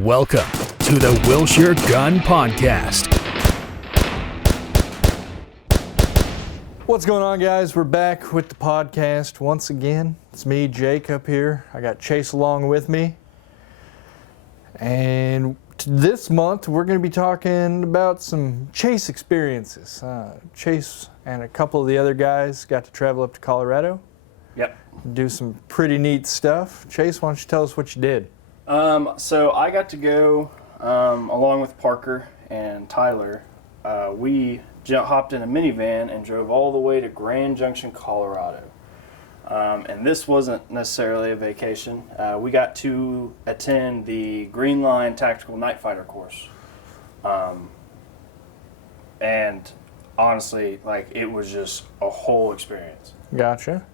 Welcome to the Wilshire Gun Podcast. What's going on, guys? We're back with the podcast once again. It's me, Jake, up here. I got Chase along with me. And this month, we're going to be talking about some chase experiences. Chase and a couple of the other guys got to travel up to Colorado. Yep. Do some pretty neat stuff. Chase, why don't you tell us what you did? So I got to go along with Parker and Tyler. We hopped in a minivan and drove all the way to Grand Junction, Colorado. And this wasn't necessarily a vacation. We got to attend the Green Line Tactical Night Fighter course. And honestly, it was just a whole experience. Gotcha.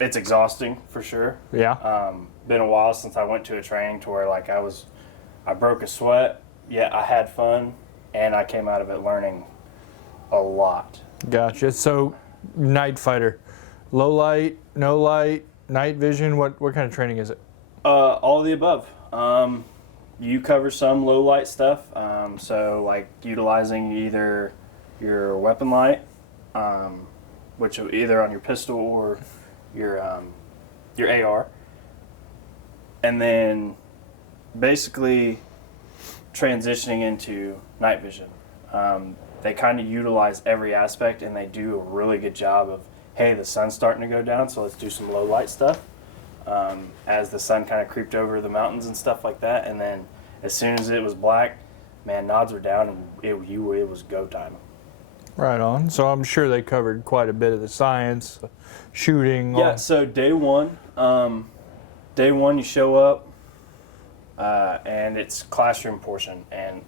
It's exhausting for sure. Yeah. Been a while since I went to a training to where I broke a sweat, yet I had fun, and I came out of it learning a lot. Gotcha. So, night fighter, low light, no light, night vision. What kind of training is it? All of the above. You cover some low light stuff, so utilizing either your weapon light, which are either on your pistol or your AR, and then basically transitioning into night vision. They kind of utilize every aspect, and they do a really good job of, hey, the sun's starting to go down, so let's do some low light stuff. As the sun kind of creeped over the mountains and stuff like that, and then as soon as it was black, man, nods were down, and it was go time. Right on. So I'm sure they covered quite a bit of the science, shooting. Yeah. So day one you show up, and it's classroom portion, and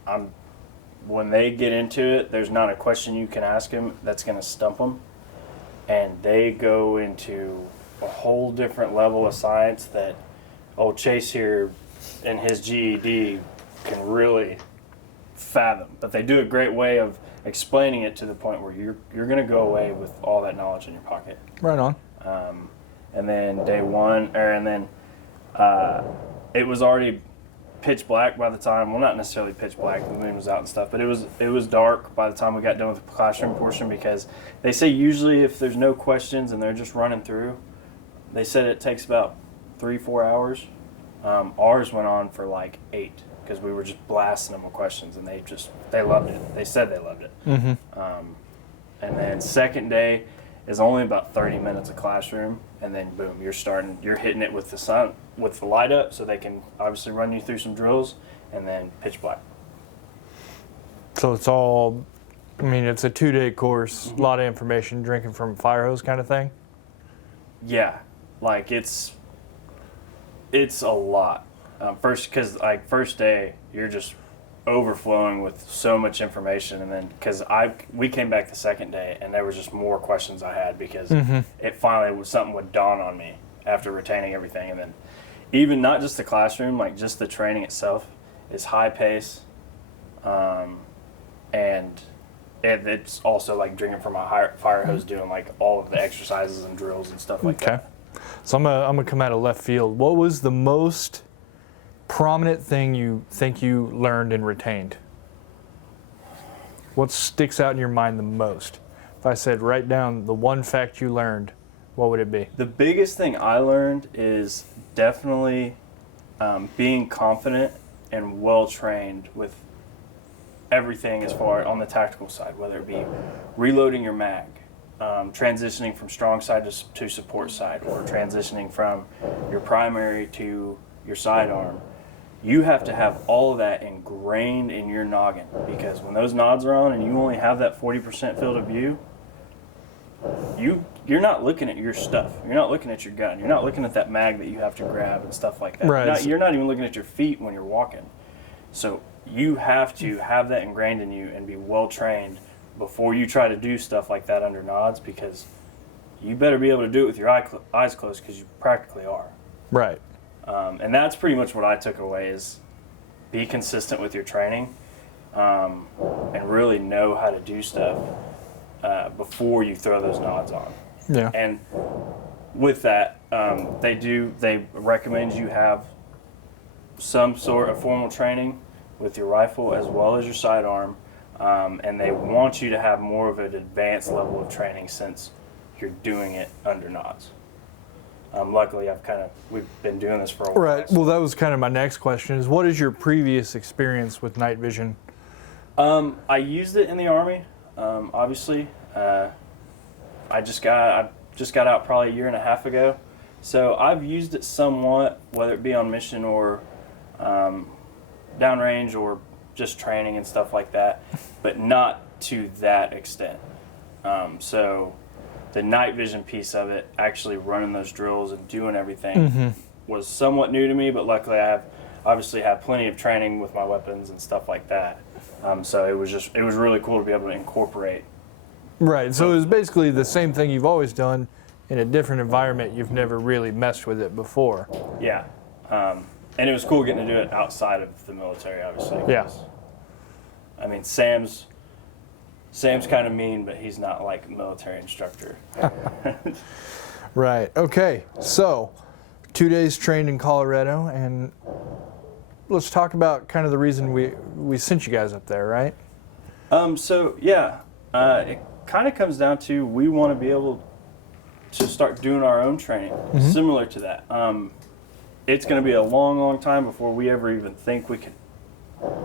when they get into it, there's not a question you can ask them that's going to stump them, and they go into a whole different level of science that old Chase here and his GED can really fathom. But they do a great way of explaining it to the point where you're going to go away with all that knowledge in your pocket. Right on. And then it was already pitch black by the time, well, not necessarily pitch black, the moon was out and stuff, but it was dark by the time we got done with the classroom portion, because they say usually if there's no questions and they're just running through, they said it takes about 3-4 hours. Ours went on for 8, because we were just blasting them with questions, and they loved it. They said they loved it. Mm-hmm. And then second day is only about 30 minutes of classroom, and then boom, you're hitting it with the sun, with the light up, so they can obviously run you through some drills, and then pitch black. So it's all, it's a 2-day course, a lot of information, drinking from a fire hose kind of thing? Yeah, it's a lot. First day, you're just overflowing with so much information, and then we came back the second day, and there was just more questions I had, because it finally was something would dawn on me after retaining everything. And then even not just the classroom, just the training itself is high pace, and it's also drinking from a fire hose, doing all of the exercises and drills and stuff like that. So I'm gonna come out of left field. What was the most prominent thing you think you learned and retained? What sticks out in your mind the most? If I said write down the one fact you learned, what would it be? The biggest thing I learned is definitely being confident and well trained with everything as far on the tactical side, whether it be reloading your mag, transitioning from strong side to support side, or transitioning from your primary to your sidearm. You have to have all of that ingrained in your noggin, because when those nods are on and you only have that 40% field of view, you're not looking at your stuff. You're not looking at your gun. You're not looking at that mag that you have to grab and stuff like that. Right. You're not even looking at your feet when you're walking. So you have to have that ingrained in you and be well trained before you try to do stuff like that under nods, because you better be able to do it with your eyes closed, because you practically are. Right. And that's pretty much what I took away, is be consistent with your training, and really know how to do stuff before you throw those nods on. Yeah. And with that, they recommend you have some sort of formal training with your rifle as well as your sidearm, and they want you to have more of an advanced level of training since you're doing it under knots. Luckily, we've been doing this for a while. Right. Well, that was kind of my next question: is what is your previous experience with night vision? I used it in the Army. Obviously, I just got out probably a year and a half ago, so I've used it somewhat, whether it be on mission or downrange or just training and stuff like that, but not to that extent. So the night vision piece of it, actually running those drills and doing everything, was somewhat new to me, but luckily I have obviously had plenty of training with my weapons and stuff like that. So it was really cool to be able to incorporate. Right. So it was basically the same thing you've always done in a different environment. You've never really messed with it before. Yeah. And it was cool getting to do it outside of the military, obviously. Yeah. I mean, Sam's kind of mean, but he's not like a military instructor. Right. Okay. So 2 days trained in Colorado, and let's talk about kind of the reason we sent you guys up there, right? So yeah, it kind of comes down to we want to be able to start doing our own training, similar to that. It's going to be a long, long time before we ever even think we could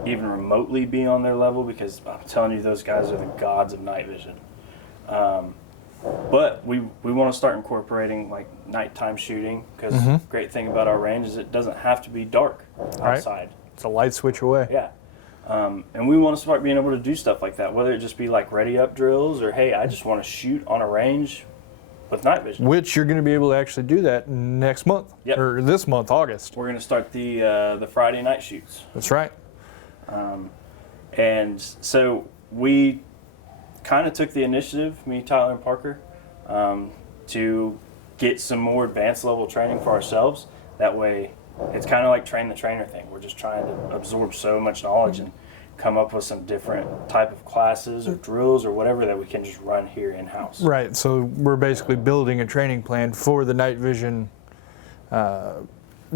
even remotely be on their level, because I'm telling you, those guys are the gods of night vision. But we want to start incorporating like nighttime shooting, because the great thing about our range is it doesn't have to be dark outside. Right. It's a light switch away. Yeah. And we want to start being able to do stuff like that, whether it just be like ready up drills or, hey, I just want to shoot on a range with night vision. Which you're going to be able to actually do that next month, or this month, August. We're going to start the Friday night shoots. That's right. And so we kind of took the initiative, me, Tyler, and Parker, to get some more advanced level training for ourselves. That way, it's kind of like train the trainer thing. We're just trying to absorb so much knowledge and come up with some different type of classes or drills or whatever that we can just run here in-house. Right. So we're basically building a training plan for the night vision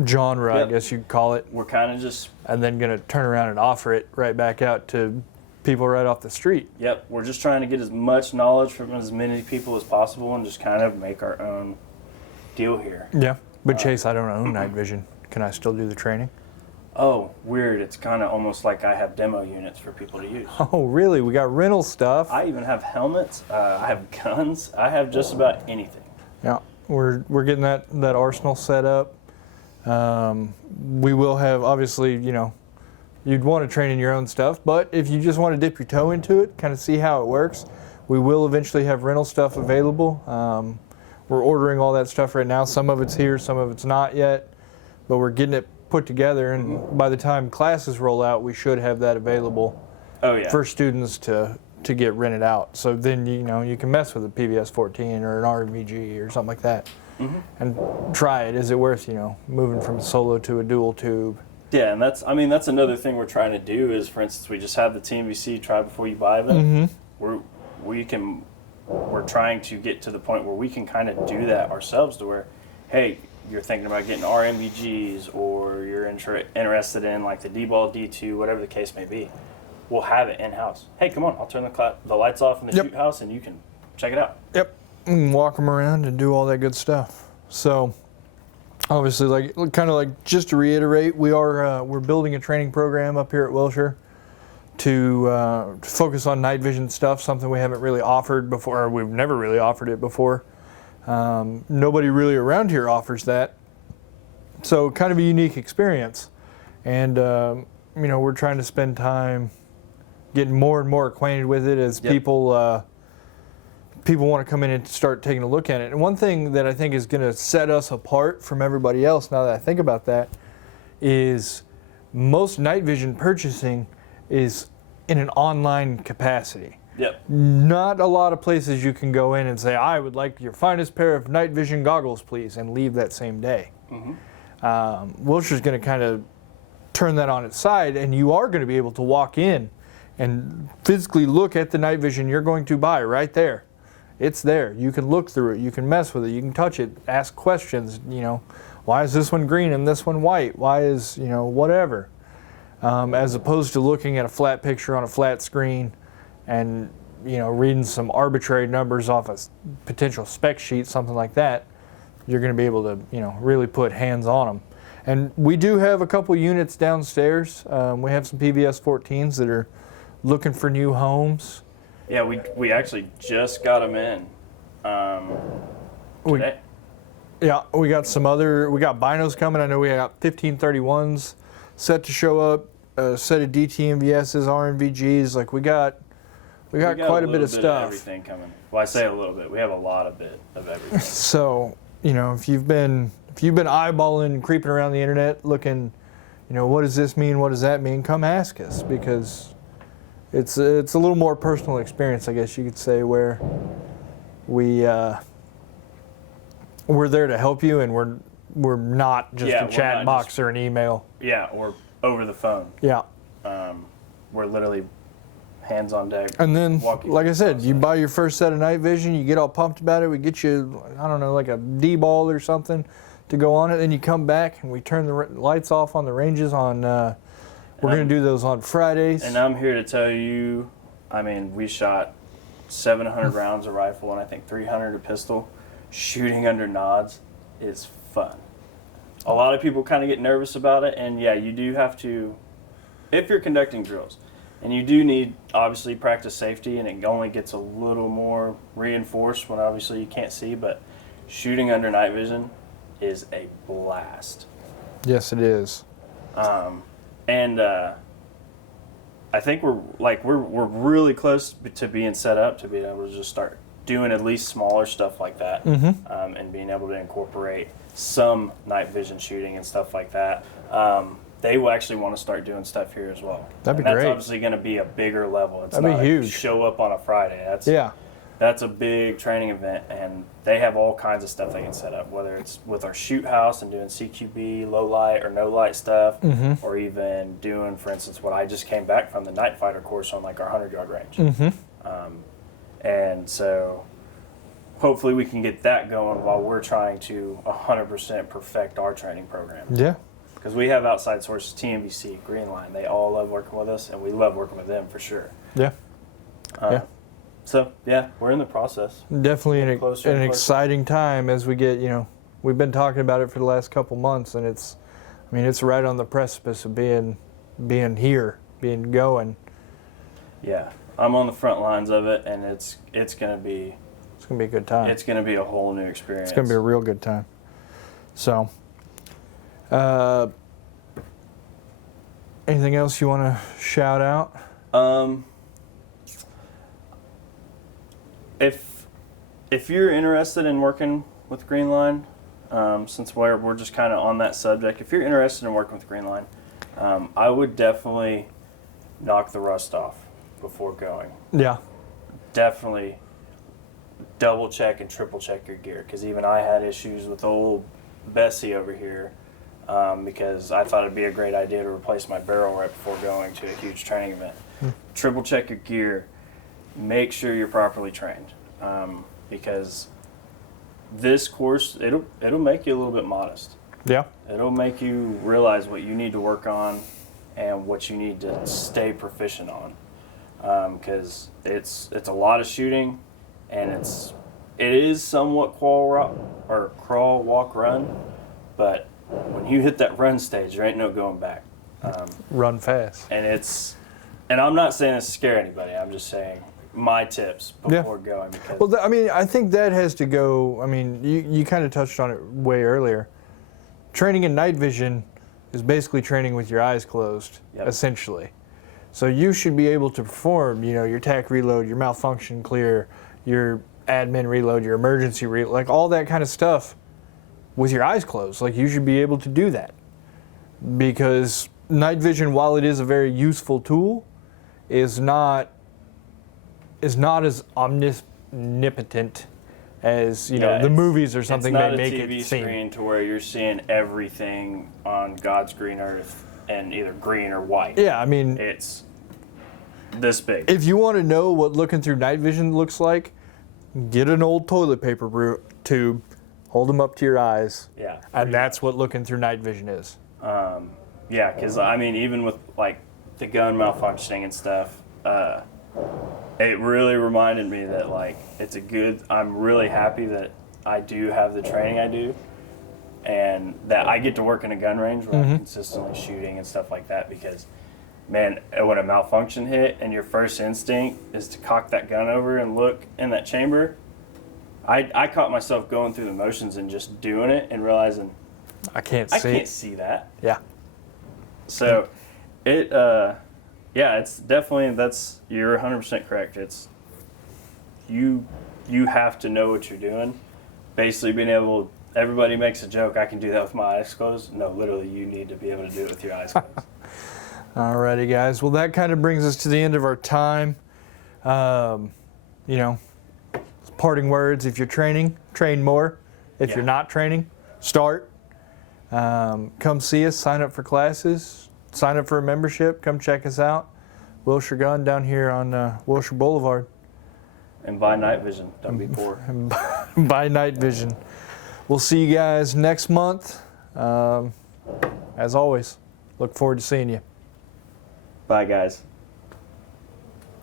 genre, I guess you'd call it. We're kind of just... And then going to turn around and offer it right back out to people right off the street. Yep. We're just trying to get as much knowledge from as many people as possible and just kind of make our own deal here. Yeah. But Chase, I don't own night vision. Can I still do the training? Oh, weird. It's kind of almost like I have demo units for people to use. Oh, really? We got rental stuff. I even have helmets. I have guns. I have just about anything. Yeah. We're getting that arsenal set up. We will have, obviously, you'd want to train in your own stuff, but if you just want to dip your toe into it, kind of see how it works, we will eventually have rental stuff available. We're ordering all that stuff right now. Some of it's here, some of it's not yet, but we're getting it put together, and by the time classes roll out, we should have that available for students to get rented out. So then, you can mess with a PVS-14 or an RMVG or something like that. And try it. Is it worth, moving from a solo to a dual tube? Yeah, and that's another thing we're trying to do is, for instance, we just have the TNVC try before you buy event. We're trying to get to the point where we can kind of do that ourselves, to where, hey, you're thinking about getting RMVGs, or you're interested in like the D-Ball D2, whatever the case may be. We'll have it in-house. Hey, come on, I'll turn the lights off in the shoot house and you can check it out. Yep. And walk them around and do all that good stuff. So obviously, just to reiterate, we're building a training program up here at Wilshire to focus on night vision stuff, something we haven't really offered before, or we've never really offered it before. Nobody really around here offers that. So kind of a unique experience. And, we're trying to spend time getting more and more acquainted with it as people want to come in and start taking a look at it. And one thing that I think is going to set us apart from everybody else, now that I think about that, is most night vision purchasing is in an online capacity. Yep. Not a lot of places you can go in and say, I would like your finest pair of night vision goggles, please, and leave that same day. Wilshire's going to kind of turn that on its side, and you are going to be able to walk in and physically look at the night vision you're going to buy right there. It's there. You can look through it. You can mess with it. You can touch it, ask questions. A why is this one green and this one white? Why is, whatever. As opposed to looking at a flat picture on a flat screen and, reading some arbitrary numbers off a potential spec sheet, something like that, you're going to be able to, really put hands on them. And we do have a couple units downstairs. We have some PVS 14s that are looking for new homes. Yeah, we actually just got them in today. Yeah, we got binos coming. I know we got 1531s set to show up, a set of DTMVSs, RNVGs. Like we got quite a bit of stuff. Everything coming. Well, I say a little bit. We have a lot of everything. So, if you've been eyeballing and creeping around the internet looking, what does this mean? What does that mean? Come ask us, because it's a little more personal experience, I guess you could say, where we're there to help you, and we're not just a chat box or an email. Yeah, or over the phone. Yeah. We're literally hands on deck. And then, like I said, you buy your first set of night vision, you get all pumped about it, we get you, I don't know, like a D-ball or something to go on it, then you come back and we turn the lights off on the ranges on, we're going to do those on Fridays. And I'm here to tell you, we shot 700 rounds of rifle and I think 300 a pistol. Shooting under nods is fun. A lot of people kind of get nervous about it, and yeah, you do have to, if you're conducting drills, and you do need, obviously, practice safety, and it only gets a little more reinforced when obviously you can't see, but shooting under night vision is a blast. Yes, it is. And I think we're really close to being set up to be able to just start doing at least smaller stuff like that, and being able to incorporate some night vision shooting and stuff like that. They will actually want to start doing stuff here as well. That'd be great. That's obviously going to be a bigger level. It's That'd not be huge. Show up on a Friday. That's a big training event, and they have all kinds of stuff they can set up, whether it's with our shoot house and doing CQB, low light or no light stuff, or even doing, for instance, what I just came back from, the night fighter course on like our 100-yard range. And so hopefully we can get that going while we're trying to 100% perfect our training program. Yeah. Because we have outside sources, TNBC, Greenline. They all love working with us, and we love working with them for sure. Yeah. So, yeah, we're in the process. Definitely an exciting time as we get, we've been talking about it for the last couple months, and it's right on the precipice of being here, being going. Yeah. I'm on the front lines of it, and it's going to be... It's going to be a good time. It's going to be a whole new experience. It's going to be a real good time. So... anything else you want to shout out? If you're interested in working with Greenline, since we're just kind of on that subject, if you're interested in working with Greenline, I would definitely knock the rust off before going. Yeah. Definitely double check and triple check your gear, because even I had issues with old Bessie over here. Because I thought it'd be a great idea to replace my barrel right before going to a huge training event. Triple check your gear. Make sure you're properly trained, because this course, it'll make you a little bit modest. Yeah. It'll make you realize what you need to work on and what you need to stay proficient on, because it's a lot of shooting, and it is somewhat crawl, walk, run, but when you hit that run stage, there ain't no going back. Run fast. And I'm not saying this to scare anybody. I'm just saying my tips before going. Because well, I think that has to go. You kind of touched on it way earlier. Training in night vision is basically training with your eyes closed, essentially. So you should be able to perform, your TAC reload, your malfunction clear, your admin reload, your emergency reload, like all that kind of stuff with your eyes closed. Like, you should be able to do that, because night vision, while it is a very useful tool, is not as omnipotent as the movies or something that make it seem. It's not a TV screen to where you're seeing everything on God's green earth and either green or white. Yeah, it's this big. If you want to know what looking through night vision looks like, get an old toilet paper tube, Hold them up to your eyes. Yeah. And that's what looking through night vision is. Yeah, because I mean, even with like the gun malfunctioning and stuff, it really reminded me that like I'm really happy that I do have the training I do, and that I get to work in a gun range where I'm consistently shooting and stuff like that. Because, man, when a malfunction hit and your first instinct is to cock that gun over and look in that chamber, I caught myself going through the motions and just doing it and realizing I can't I can't see that. Yeah. So, it's definitely, you're 100% correct. It's, you have to know what you're doing. Basically being able, everybody makes a joke, I can do that with my eyes closed. No, literally, you need to be able to do it with your eyes closed. Alrighty, guys. Well, that kind of brings us to the end of our time. Parting words, if you're training, train more. If you're not training, start. Come see us, sign up for classes, sign up for a membership, come check us out. Wilshire Gun down here on Wilshire Boulevard. And buy night vision, don't be poor. Buy night vision. We'll see you guys next month. As always, look forward to seeing you. Bye, guys.